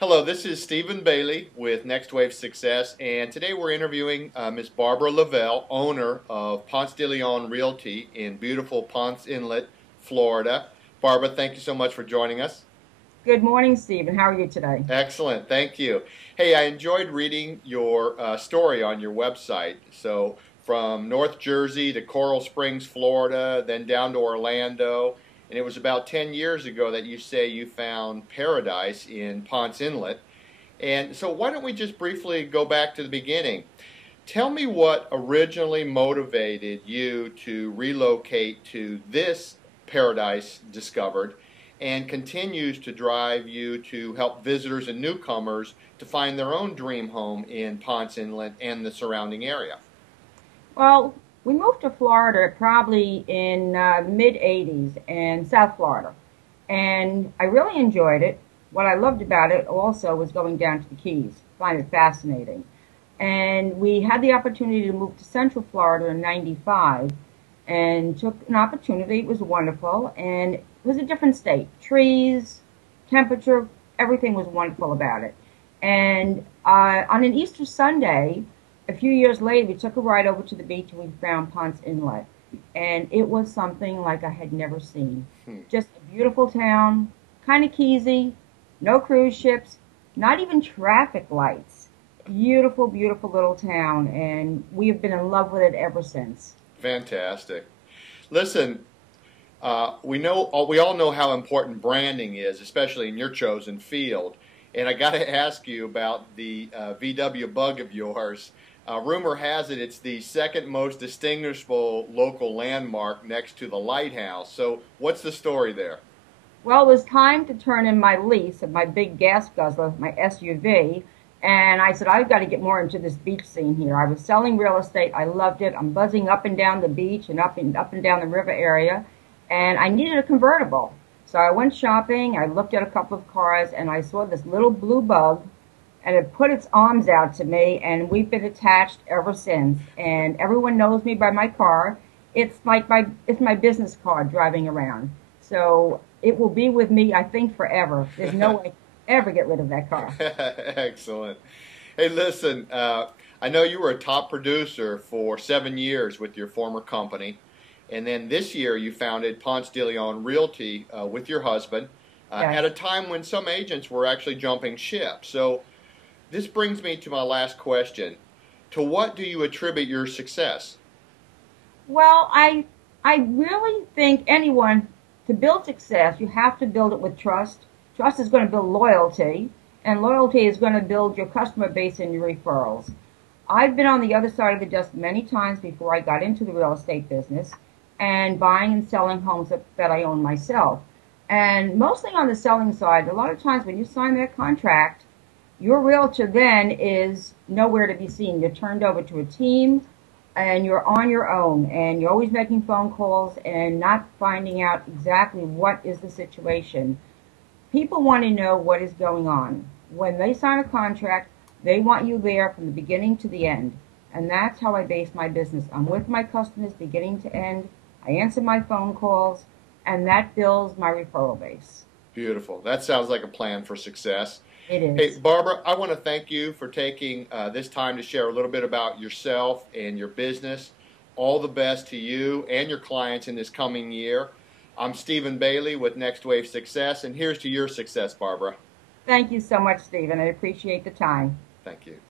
Hello, this is Stephen Bailey with Next Wave Success, and today we're interviewing Ms. Barbara LaVelle, owner of Ponce de Leon Realty in beautiful Ponce Inlet, Florida. Barbara, thank you so much for joining us. Good morning, Stephen. How are you today? Excellent, thank you. Hey, I enjoyed reading your story on your website. So, from North Jersey to Coral Springs, Florida, then down to Orlando, and it was about 10 years ago that you say you found paradise in Ponce Inlet. And so, why don't we just briefly go back to the beginning? Tell me what originally motivated you to relocate to this paradise discovered and continues to drive you to help visitors and newcomers to find their own dream home in Ponce Inlet and the surrounding area. Well, we moved to Florida probably in mid 80s in South Florida, and I really enjoyed it. What I loved about it also was going down to the Keys. Find it fascinating. And we had the opportunity to move to Central Florida in 95 and took an opportunity. It was wonderful, and it was a different state. Trees, temperature, everything was wonderful about it. And on an Easter Sunday, a few years later, we took a ride over to the beach and we found Ponce Inlet. And it was something like I had never seen. Just a beautiful town, kind of keysy, no cruise ships, not even traffic lights. Beautiful, beautiful little town, and we have been in love with it ever since. Fantastic. Listen, we all know how important branding is, especially in your chosen field. And I got to ask you about the VW Bug of yours. Rumor has it it's the second most distinguishable local landmark next to the lighthouse. So what's the story there? Well, it was time to turn in my lease of my big gas guzzler, my SUV, and I said, I've got to get more into this beach scene here. I was selling real estate. I loved it. I'm buzzing up and down the beach and up and down the river area, and I needed a convertible. So I went shopping. I looked at a couple of cars, and I saw this little blue bug, and it put its arms out to me, and we've been attached ever since. And everyone knows me by my car. It's like it's my business card driving around. So it will be with me, I think, forever. There's no way I can ever get rid of that car. Excellent. Hey, listen, I know you were a top producer for 7 years with your former company, and then this year you founded Ponce de Leon Realty with your husband at Yes. a time when some agents were actually jumping ship. So this brings me to my last question. To what do you attribute your success? Well, I really think anyone, to build success, you have to build it with trust. Trust is going to build loyalty, and loyalty is going to build your customer base and your referrals. I've been on the other side of the desk many times before I got into the real estate business and buying and selling homes that I own myself. And mostly on the selling side, a lot of times when you sign that contract, your realtor then is nowhere to be seen. You're turned over to a team and you're on your own, and you're always making phone calls and not finding out exactly what is the situation. People want to know what is going on. When they sign a contract, they want you there from the beginning to the end. And that's how I base my business. I'm with my customers beginning to end. I answer my phone calls, and that builds my referral base. Beautiful. That sounds like a plan for success. It Hey, is. Barbara, I want to thank you for taking this time to share a little bit about yourself and your business. All the best to you and your clients in this coming year. I'm Stephen Bailey with Next Wave Success, and here's to your success, Barbara. Thank you so much, Stephen. I appreciate the time. Thank you.